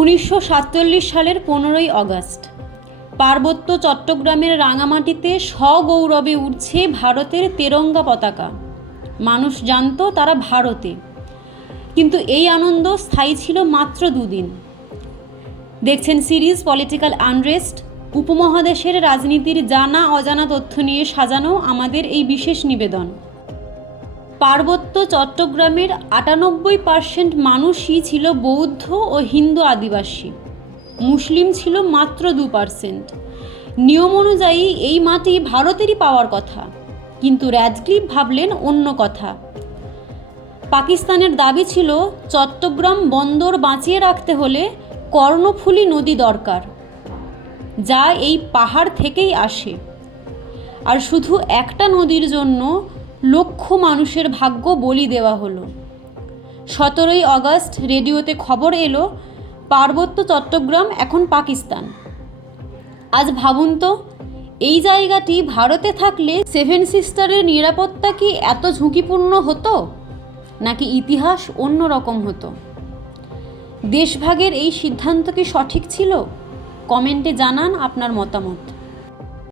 1947 সালের 15ই আগস্ট পার্বত্য চট্টগ্রামের রাঙামাটিতে সগৌরবে উড়ছে ভারতের তেরঙ্গা পতাকা। মানুষ জানতো তারা ভারতে, কিন্তু এই আনন্দ স্থায়ী ছিল মাত্র দুদিন। দেখছেন সিরিজ পলিটিক্যাল আনরেস্ট। উপমহাদেশের রাজনীতির জানা অজানা তথ্য নিয়ে সাজানো আমাদের এই বিশেষ নিবেদন। পার্বত্য চট্টগ্রামের 98% মানুষই ছিল বৌদ্ধ ও হিন্দু আদিবাসী। মুসলিম ছিল মাত্র 2%। নিয়ম অনুযায়ী এই মাটি ভারতেরই পাওয়ার কথা, কিন্তু র্যাডক্লিফ ভাবলেন অন্য কথা। পাকিস্তানের দাবি ছিল চট্টগ্রাম বন্দর বাঁচিয়ে রাখতে হলে কর্ণফুলী নদী দরকার, যা এই পাহাড় থেকেই আসে। আর শুধু একটা নদীর জন্য লক্ষ মানুষের ভাগ্য বলি দেওয়া হলো। 17ই আগস্ট রেডিওতে খবর এলো পার্বত্য চট্টগ্রাম এখন পাকিস্তান। আজ ভাবুন তো, এই জায়গাটি ভারতে থাকলে সেভেন সিস্টারের নিরাপত্তা কি এত ঝুঁকিপূর্ণ হতো, নাকি ইতিহাস অন্য রকম হতো? দেশভাগের এই সিদ্ধান্ত কি সঠিক ছিল? কমেন্টে জানান আপনার মতামত।